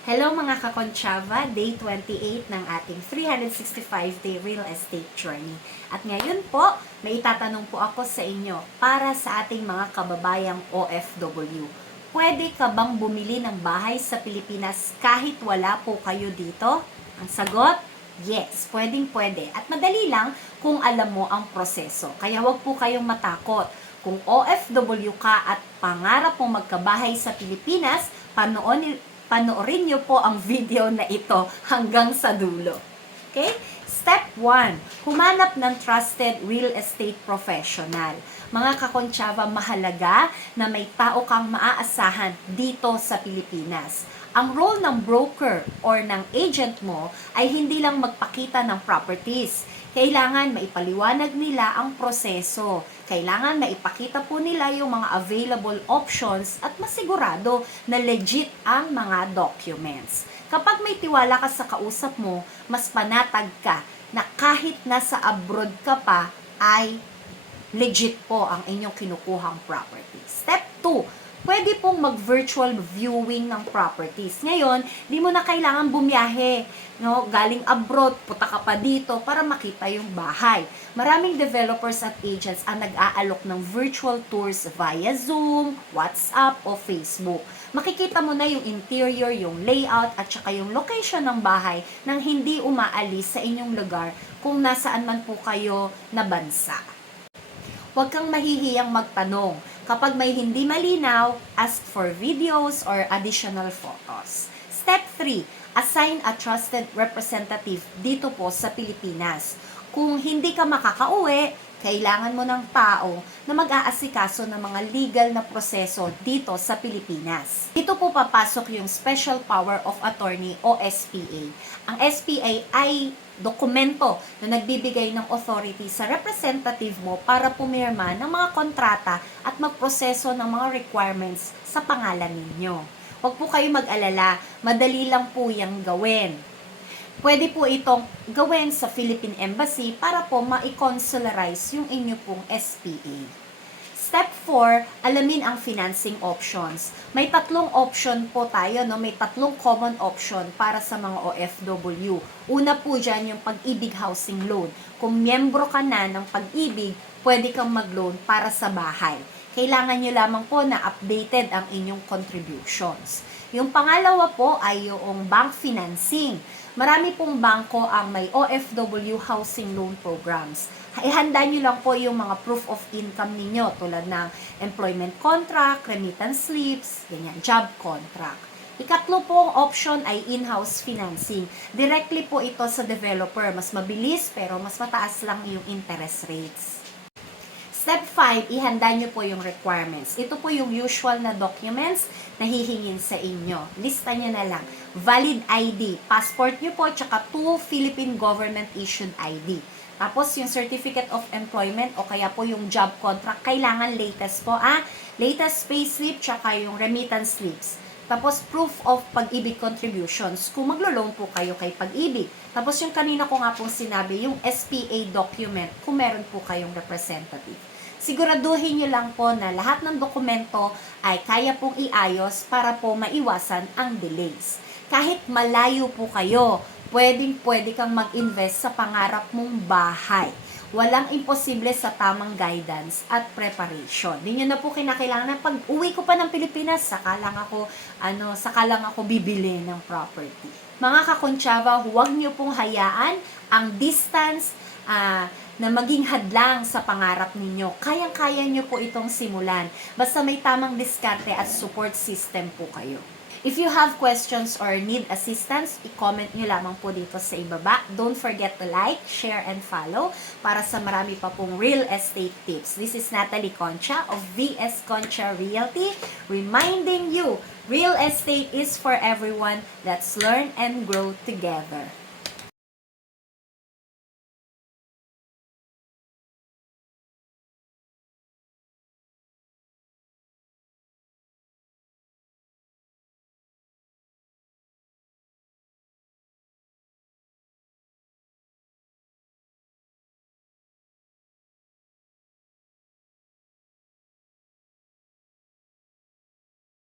Hello mga kakonchava, day 28 ng ating 365-day real estate journey. At ngayon po, may itatanong po ako sa inyo para sa ating mga kababayang OFW. Pwede ka bang bumili ng bahay sa Pilipinas kahit wala po kayo dito? Ang sagot, yes, pwedeng-pwede. At madali lang kung alam mo ang proseso. Kaya wag po kayong matakot. Kung OFW ka at pangarap mong magkabahay sa Pilipinas, panoorin nyo po ang video na ito hanggang sa dulo. Okay? Step 1, humanap ng trusted real estate professional. Mga kakonchava, mahalaga na may tao kang maaasahan dito sa Pilipinas. Ang role ng broker or ng agent mo ay hindi lang magpakita ng properties. Kailangan maipaliwanag nila ang proseso. Kailangan maipakita po nila yung mga available options at masigurado na legit ang mga documents. Kapag may tiwala ka sa kausap mo, mas panatag ka na kahit nasa abroad ka pa ay legit po ang inyong kinukuhang property. Step 2, pwede pong mag-virtual viewing ng properties. Ngayon, di mo na kailangan bumiyahe, no? Galing abroad, punta ka pa dito para makita yung bahay. Maraming developers at agents ang nag-aalok ng virtual tours via Zoom, WhatsApp o Facebook. Makikita mo na yung interior, yung layout at saka yung location ng bahay nang hindi umaalis sa inyong lugar kung nasaan man po kayo na bansa. Huwag kang mahihiyang magtanong. Kapag may hindi malinaw, ask for videos or additional photos. Step 3, assign a trusted representative dito po sa Pilipinas. Kung hindi ka makakauwi, kailangan mo ng tao na mag-aasikaso ng mga legal na proseso dito sa Pilipinas. Dito po papasok yung Special Power of Attorney o SPA. Ang SPA ay dokumento na nagbibigay ng authority sa representative mo para pumirma ng mga kontrata at magproseso ng mga requirements sa pangalan ninyo. Huwag po kayo mag-alala, madali lang po yung gawin. Pwede po itong gawin sa Philippine Embassy para po ma-consularize yung inyo pong SPA. Step 4, alamin ang financing options. May tatlong option po tayo, no? May tatlong common option para sa mga OFW. Una po dyan yung Pag-ibig Housing Loan. Kung miyembro ka na ng Pag-ibig, pwede kang mag-loan para sa bahay. Kailangan nyo lamang po na updated ang inyong contributions. Yung pangalawa po ay yung bank financing. Marami pong bangko ang may OFW housing loan programs. Ihanda nyo lang po yung mga proof of income ninyo tulad ng employment contract, remittance slips, ganyan, job contract. Ikatlo pong option ay in-house financing. Directly po ito sa developer. Mas mabilis pero mas mataas lang yung interest rates. Step 5, ihanda nyo po yung requirements. Ito po yung usual na documents na hihingin sa inyo. Lista nyo na lang. Valid ID, passport nyo po, tsaka 2 Philippine government issued ID. Tapos yung certificate of employment o kaya po yung job contract, kailangan latest po. Latest payslip, tsaka yung remittance slips. Tapos proof of Pag-ibig contributions kung maglo-loan po kayo kay Pag-ibig. Tapos yung kanina ko nga pong sinabi, yung SPA document kung meron po kayong representative. Siguraduhin nyo lang po na lahat ng dokumento ay kaya pong iayos para po maiwasan ang delays. Kahit malayo po kayo, pwede kang mag-invest sa pangarap mong bahay. Walang imposible sa tamang guidance at preparation. Di nyo na po kinakailangan na pag uwi ko pa ng Pilipinas, saka lang ako bibili ng property. Mga kakonchava, huwag nyo pong hayaan ang distance na maging hadlang sa pangarap ninyo. Kayang-kaya nyo po itong simulan. Basta may tamang diskarte at support system po kayo. If you have questions or need assistance, i-comment nyo lamang po dito sa ibaba. Don't forget to like, share, and follow para sa marami pa pong real estate tips. This is Natalie Concha of VS Concha Realty, reminding you, real estate is for everyone. Let's learn and grow together.